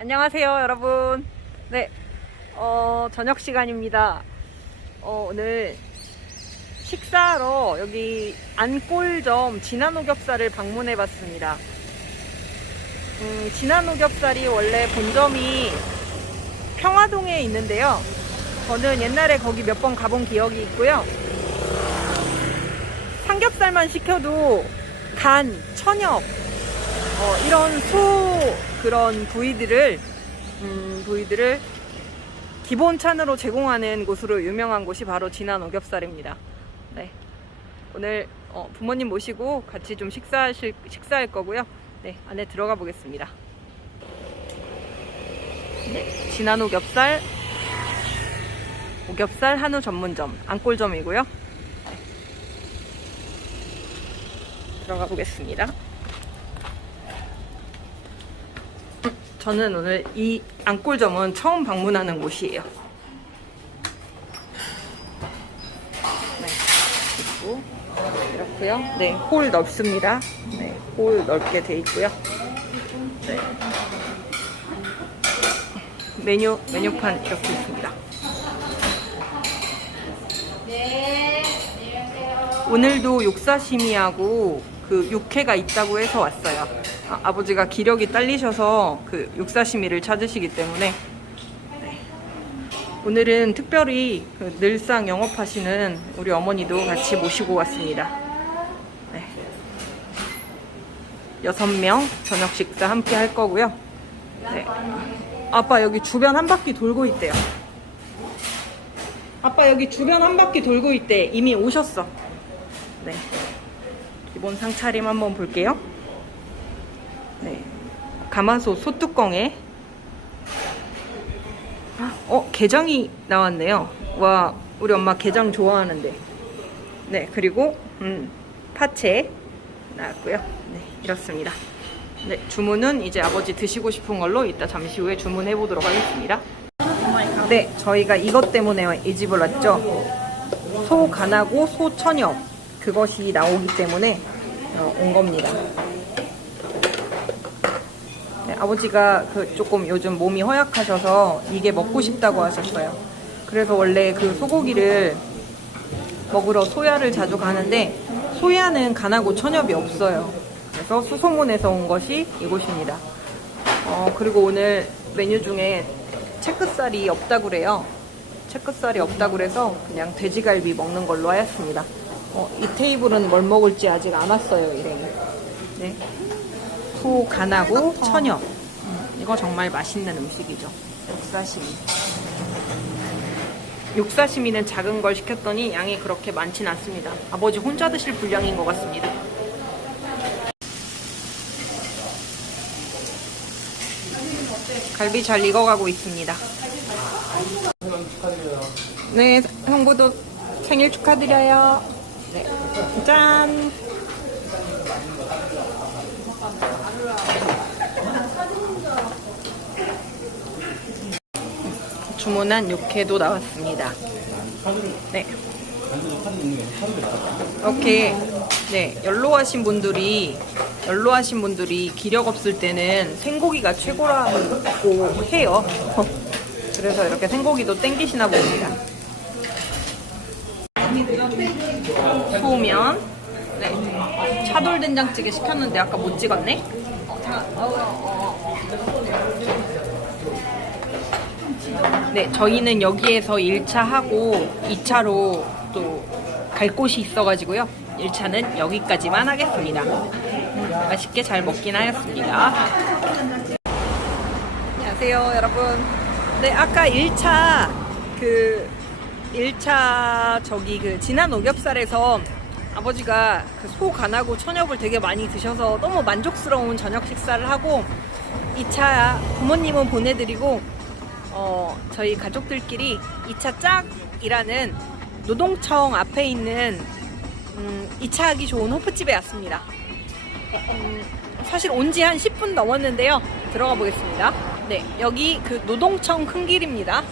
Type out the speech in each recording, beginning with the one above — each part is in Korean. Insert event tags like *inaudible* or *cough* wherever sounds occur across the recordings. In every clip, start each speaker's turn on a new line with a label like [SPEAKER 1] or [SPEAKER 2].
[SPEAKER 1] 안녕하세요, 여러분. 네, 어, 저녁 시간입니다. 어, 오늘 식사하러 여기 안골점 진한오겹살을 방문해 봤습니다. 음, 진한오겹살이 원래 본점이 평화동에 있는데요. 저는 옛날에 거기 몇 번 가본 기억이 있고요. 삼겹살만 시켜도 간, 천엽, 어, 이런 소 그런 부위들을 음, 부위들을 기본 찬으로 제공하는 곳으로 유명한 곳이 바로 진한 오겹살입니다. 네. 오늘 어, 부모님 모시고 같이 좀 식사하실 식사할 거고요. 네, 안에 들어가 보겠습니다. 네, 진한 오겹살 오겹살 한우 전문점 안골점이고요. 네. 들어가 보겠습니다. 저는 오늘 이 안골점은 처음 방문하는 곳이에요. 네, 있고 이렇고요. 네, 홀 넓습니다. 네, 홀 넓게 돼 있고요. 네. 메뉴 메뉴판 이렇게 있습니다. 오늘도 육사시미하고 그 육회가 있다고 해서 왔어요. 아, 버지가 기력이 딸리셔서 그 육사시미를 찾으시기 때문에 네. 오늘은 특별히 그 늘상 영업하시는 우리 어머니도 같이 모시고 왔습니다. 네. 여섯 명 저녁 식사 함께 할 거고요. 네. 아빠 여기 주변 한 바퀴 돌고 있대요. 아빠 여기 주변 한 바퀴 돌고 있대. 이미 오셨어. 네. 기본 상차림 한번 볼게요. 네. 가마솥 소뚜껑에 어 게장이 나왔네요. 와 우리 엄마 게장 좋아하는데. 네 그리고 음 파채 나왔고요. 네 이렇습니다. 네 주문은 이제 아버지 드시고 싶은 걸로 이따 잠시 후에 주문해 보도록 하겠습니다. 네 저희가 이것 때문에 이 집을 왔죠. 소 간하고 소 천엽 그것이 나오기 때문에 어, 온 겁니다. 네, 아버지가 그 조금 요즘 몸이 허약하셔서 이게 먹고 싶다고 하셨어요. 그래서 원래 그 소고기를 먹으러 소야를 자주 가는데 소야는 간하고 천엽이 없어요. 그래서 수소문에서 온 것이 이곳입니다. 어, 그리고 오늘 메뉴 중에 체크살이 없다고 그래요. 체크살이 없다고 그래서 그냥 돼지갈비 먹는 걸로 하였습니다. 어, 이 테이블은 뭘 먹을지 아직 안 왔어요, 일행이. 네. 소 간하고 천엽. 음, 이거 정말 맛있는 음식이죠. 육사시미. 육사시미는 작은 걸 시켰더니 양이 그렇게 많진 않습니다. 아버지 혼자 드실 분량인 것 같습니다. 갈비 잘 익어가고 있습니다. 네, 형부도 생일 축하드려요. 네, 짠. 주문한 육회도 나왔습니다. 네. 이렇게 네 연로하신 분들이 연로하신 분들이 기력 없을 때는 생고기가 최고라고 해요. 그래서 이렇게 생고기도 땡기시나 봅니다. 소면 네 어, 차돌 된장찌개 시켰는데 아까 못 찍었네. 어, 자, 어, 어, 어. 네, 저희는 여기에서 1차 하고 2차로 또 갈 곳이 있어가지고요. 1차는 여기까지만 하겠습니다. 음, 맛있게 잘 먹긴 하였습니다. 안녕하세요, 여러분. 네, 아까 1차 그 1차 저기 그 진한 오겹살에서 아버지가 그 소 간하고 천엽을 되게 많이 드셔서 너무 만족스러운 저녁 식사를 하고 2차 부모님은 보내드리고 어, 저희 가족들끼리 2차 짝이라는 노동청 앞에 있는 음, 2차 하기 좋은 호프집에 왔습니다. 음, 사실 온 지 한 10분 넘었는데요. 들어가 보겠습니다. 네, 여기 그 노동청 큰 길입니다.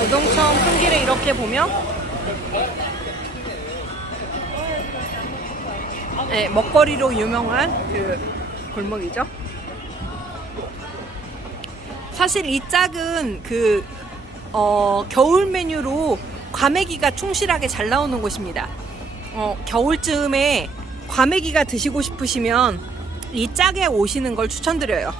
[SPEAKER 1] 노동청 큰 길에 이렇게 보면 네, 먹거리로 유명한 그 골목이죠. 사실 이 짝은 그 어, 겨울 메뉴로 과메기가 충실하게 잘 나오는 곳입니다. 어, 겨울쯤에 과메기가 드시고 싶으시면 이 짝에 오시는 걸 추천드려요.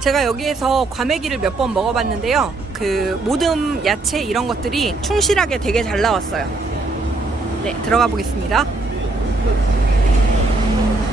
[SPEAKER 1] 제가 여기에서 과메기를 몇 번 먹어봤는데요. 그 모듬, 야채 이런 것들이 충실하게 되게 잘 나왔어요. 네, 들어가 보겠습니다.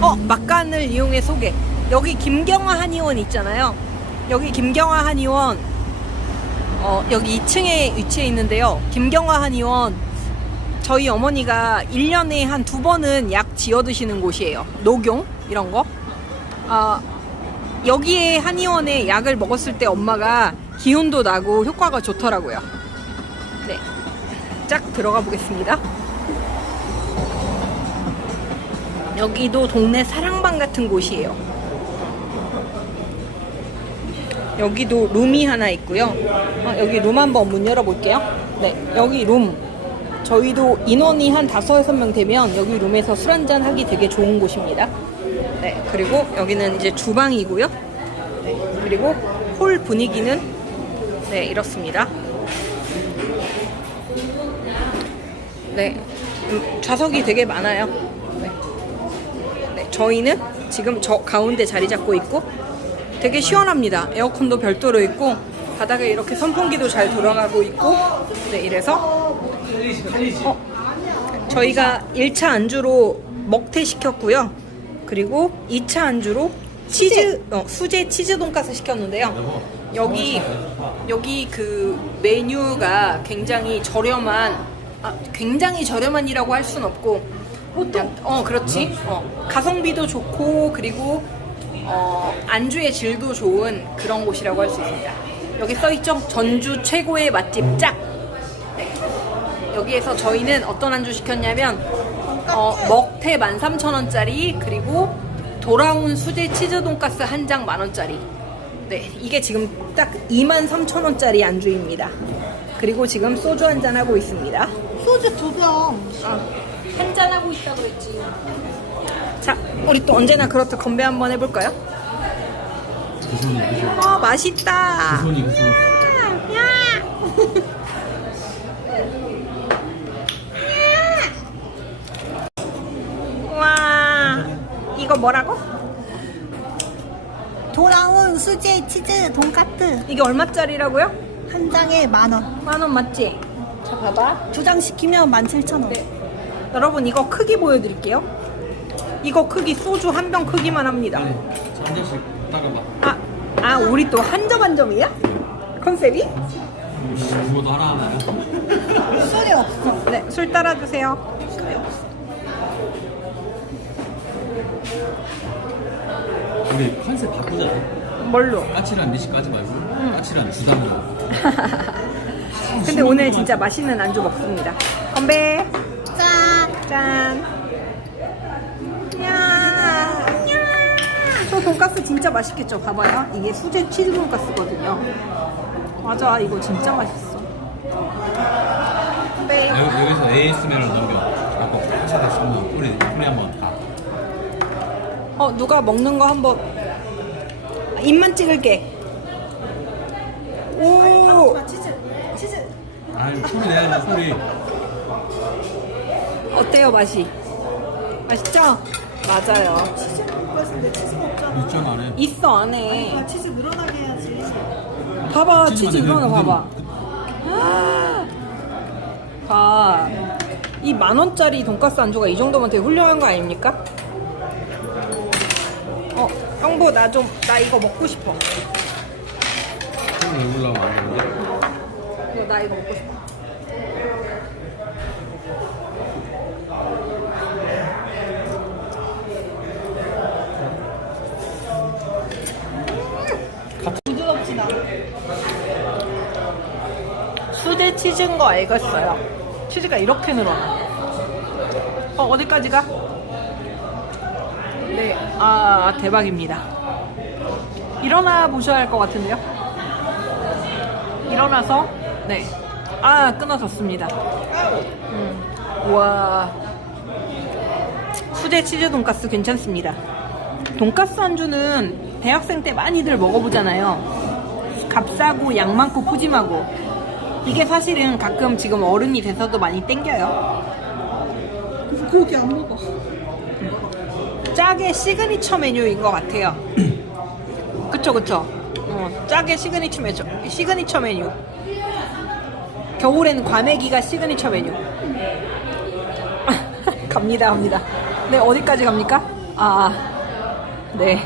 [SPEAKER 1] 어, 막간을 이용해 소개. 여기 김경화 한의원 있잖아요. 여기 김경화 한의원, 어, 여기 2층에 위치해 있는데요. 김경화 한의원, 저희 어머니가 1년에 한 두 번은 약 지어 드시는 곳이에요. 녹용, 이런 거. 아, 여기에 한의원에 약을 먹었을 때 엄마가 기운도 나고 효과가 좋더라고요. 네. 쫙 들어가 보겠습니다. 여기도 동네 사랑방 같은 곳이에요. 여기도 룸이 하나 있고요. 어, 여기 룸 한번 문 열어볼게요. 네, 여기 룸. 저희도 인원이 한 다섯 여섯 명 되면 여기 룸에서 술 한잔 하기 되게 좋은 곳입니다. 네, 그리고 여기는 이제 주방이고요. 네, 그리고 홀 분위기는 네, 이렇습니다. 네, 음, 좌석이 되게 많아요. 네. 네, 저희는 지금 저 가운데 자리 잡고 있고 되게 시원합니다. 에어컨도 별도로 있고 바닥에 이렇게 선풍기도 잘 돌아가고 있고 네, 이래서 어, 저희가 1차 안주로 먹태 시켰고요. 그리고 2차 안주로 치즈 어, 수제 치즈 돈가스 시켰는데요. 여기 여기 그 메뉴가 굉장히 저렴한 아, 굉장히 저렴한이라고 할 순 없고 그냥 어 그렇지 어, 가성비도 좋고 그리고 어, 안주의 질도 좋은 그런 곳이라고 할 수 있습니다. 여기 써 있죠 전주 최고의 맛집 짝. 네. 여기에서 저희는 어떤 안주 시켰냐면 어, 먹태 13,000원짜리 그리고 돌아온 수제 치즈 돈가스 한 장 만원짜리 네 이게 지금 딱 23,000원짜리 안주입니다 그리고 지금 소주 한 잔 하고 있습니다
[SPEAKER 2] 소주 두 병.
[SPEAKER 1] 한잔 하고 있다 그랬지 자 우리 또 언제나 그렇듯 건배 한번 해볼까요? 어 맛있다
[SPEAKER 3] 그 손.
[SPEAKER 1] 와 이거 뭐라고?
[SPEAKER 2] 돌아온 수제 치즈 돈까스
[SPEAKER 1] 이게 얼마짜리라고요?
[SPEAKER 2] 한 장에 만 원.
[SPEAKER 1] 만 원 맞지? 자 봐봐
[SPEAKER 2] 두 장 시키면 만 칠천 원.
[SPEAKER 1] 네. 여러분 이거 크기 보여드릴게요. 이거 크기 소주 한 병 크기만 합니다.
[SPEAKER 3] 네. 한 잔씩 따라봐.
[SPEAKER 1] 아, 아 우리 또 한 점 한 점이야? 컨셉이?
[SPEAKER 3] 그거도 하나 하나요?
[SPEAKER 2] 술이 없어.
[SPEAKER 1] 네, 술 따라주세요.
[SPEAKER 3] 우리 컨셉 바꾸자.
[SPEAKER 1] 뭘로?
[SPEAKER 3] 까칠한 미식 까지 말고 까칠한 주담으로. *laughs*
[SPEAKER 1] 근데 오늘 진짜 맛있는 안주 먹습니다. 건배.
[SPEAKER 2] 짠.
[SPEAKER 1] 짠. 돈가스 진짜 맛있겠죠? 봐봐요. 이게 수제 치즈 돈가스거든요. 맞아, 이거 진짜 맛있어. 건배.
[SPEAKER 3] 여기, 여기서 ASMR을 넘겨. 아까 까칠한 한번 뿌리 뿌리 한번 다.
[SPEAKER 1] 어 누가 먹는 거 한번 입만 찍을게. 오
[SPEAKER 2] 치즈. 치즈.
[SPEAKER 3] 아니 소리 내야지 소리.
[SPEAKER 1] 어때요 맛이? 맛있죠? 맞아요.
[SPEAKER 2] 치즈 돈까스인데 치즈가 없잖아.
[SPEAKER 3] 육점 안에.
[SPEAKER 1] 있어 안에.
[SPEAKER 2] 아, 치즈 늘어나게 해야지.
[SPEAKER 1] 봐봐 치즈
[SPEAKER 3] 치즈만 해.
[SPEAKER 1] 봐봐. 아, 봐. 이 만 원짜리 돈가스 안주가 이 정도면 되게 훌륭한 거 아닙니까? 어, 형보 나좀 나 이거 먹고 싶어.
[SPEAKER 3] 왜?
[SPEAKER 1] 이거 나 이거 먹고 싶어.
[SPEAKER 2] 부드럽지 나.
[SPEAKER 1] 치즈인 거 알겠어요. 치즈가 이렇게 늘어나. 어, 어디까지 가? 네, 아, 대박입니다. 일어나 보셔야 할 것 같은데요? 일어나서, 네. 아, 끊어졌습니다. 음, 우와. 수제 치즈 돈가스 괜찮습니다. 돈가스 안주는 대학생 때 많이들 먹어보잖아요. 값싸고 양 많고 푸짐하고. 이게 사실은 가끔 지금 어른이 돼서도 많이 땡겨요.
[SPEAKER 2] 그렇게 안 먹어.
[SPEAKER 1] 짝의 시그니처 메뉴인 것 같아요. *clears throat* 그쵸, 그쵸. 어, 짝의 시그니처 메뉴. 시그니처 메뉴. 겨울엔 과메기가 시그니처 메뉴. *laughs* 갑니다, 갑니다. 네, 어디까지 갑니까? 아, 네.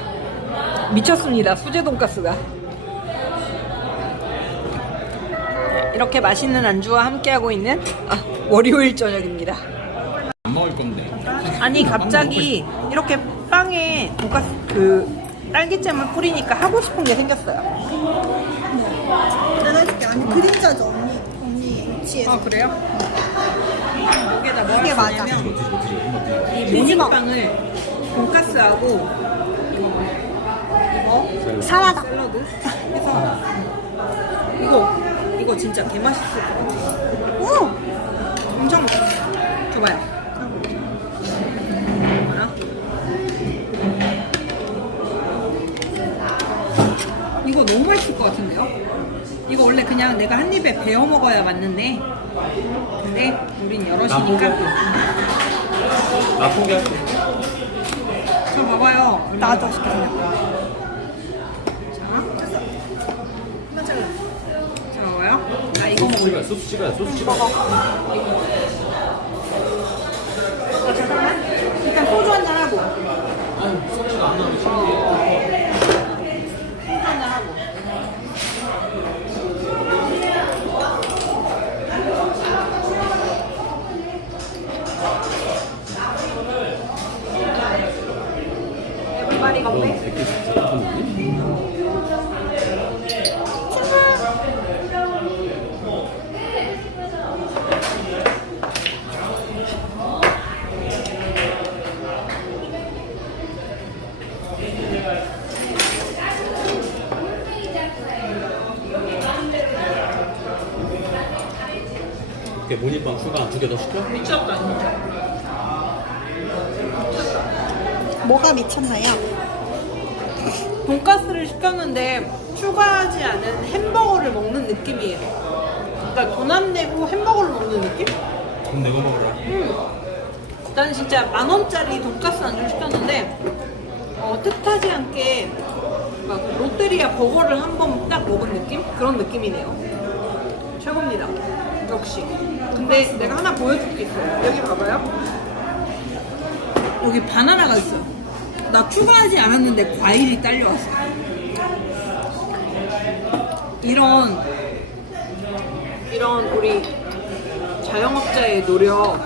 [SPEAKER 1] 미쳤습니다. 수제 돈가스가. 이렇게 맛있는 안주와 함께하고 있는 아, 월요일 저녁입니다.
[SPEAKER 3] 안 먹을 건데.
[SPEAKER 1] 아니 갑자기 이렇게 빵에 돈가스 그 딸기잼을 뿌리니까 하고 싶은 게 생겼어요.
[SPEAKER 2] 내가 해줄게. 아니 그림자죠 언니. 언니 위치에서.
[SPEAKER 1] 아 그래요? 여기에다 뭐
[SPEAKER 2] 이게 맞아.
[SPEAKER 3] 이
[SPEAKER 1] 모닝 빵을 돈가스하고 이거
[SPEAKER 2] 사라다.
[SPEAKER 1] 샐러드 해서 이거 이거 진짜 개 맛있을 것 같아요.
[SPEAKER 2] 오.
[SPEAKER 1] 엄청 줘봐요. 하나. 이거 너무 맛있을 것 같은데요? 이거 원래 그냥 내가 한 입에 베어 먹어야 맞는데 근데 우린 여럿이니까
[SPEAKER 3] 나 포기할게.
[SPEAKER 1] 저 봐봐요
[SPEAKER 2] 나도 맛있게 생겼다.
[SPEAKER 1] 자 자, 봐봐요 나 이거
[SPEAKER 3] 소스 찍어요. 소스 찍어. 두개 더 시켜?
[SPEAKER 1] 미쳤다 진짜
[SPEAKER 2] 뭐가 미쳤나요?
[SPEAKER 1] 돈가스를 시켰는데 추가하지 않은 햄버거를 먹는 느낌이에요 그러니까 돈 안 내고 햄버거를 먹는 느낌?
[SPEAKER 3] 그럼 내가 먹으라.
[SPEAKER 1] 난 진짜 만 원짜리 돈가스 안주 시켰는데 어, 뜻하지 않게 막 롯데리아 버거를 한 번 딱 먹은 느낌? 그런 느낌이네요. 최고입니다. 역시. 근데 내가 하나 보여줄 게 있어요. 여기 봐봐요. 여기 바나나가 있어요. 나 추가하지 않았는데 과일이 딸려왔어. 이런 이런 우리 자영업자의 노력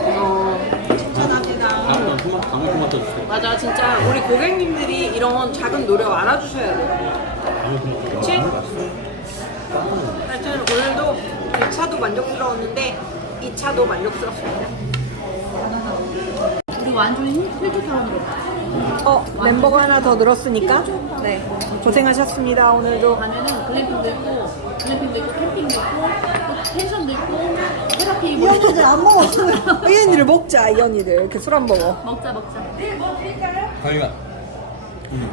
[SPEAKER 1] 어, 칭찬합니다.
[SPEAKER 3] 다음은 토마토, 방울 토마토 주세요.
[SPEAKER 1] 맞아, 진짜 우리 고객님들이 이런 작은 노력 알아주셔야 돼요.
[SPEAKER 3] 방울 토마토.
[SPEAKER 1] 그치? 하여튼 오늘도 1차도 만족스러웠는데 2차도 만족스럽습니다.
[SPEAKER 4] 우리 완전히 힐조타운으로
[SPEAKER 1] 어, 멤버가 하나 더 늘었으니까 네 고생하셨습니다 오늘도.
[SPEAKER 4] 가면은 글램핑도 있고 글램핑도 있고 캠핑도 있고 또 펜션도 있고 테라피
[SPEAKER 2] 이 언니들 안 먹었어요. *laughs*
[SPEAKER 1] 이 언니를 먹자 이 언니들 이렇게 술 안 먹어.
[SPEAKER 4] 먹자 먹자
[SPEAKER 3] 가위가.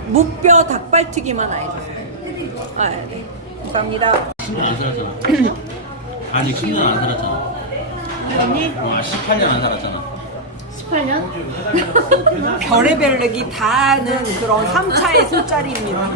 [SPEAKER 1] 무뼈 닭발튀김 하나 해주세요. 아, 네. 감사합니다.
[SPEAKER 3] 10년 안 살았잖 아. 아직 10년 안 살았잖아.
[SPEAKER 1] 언니
[SPEAKER 3] 아, 18년 안 살았잖아.
[SPEAKER 4] 18년?
[SPEAKER 1] 별의별 얘기 다 아는 그런 3차의 술자리입니다.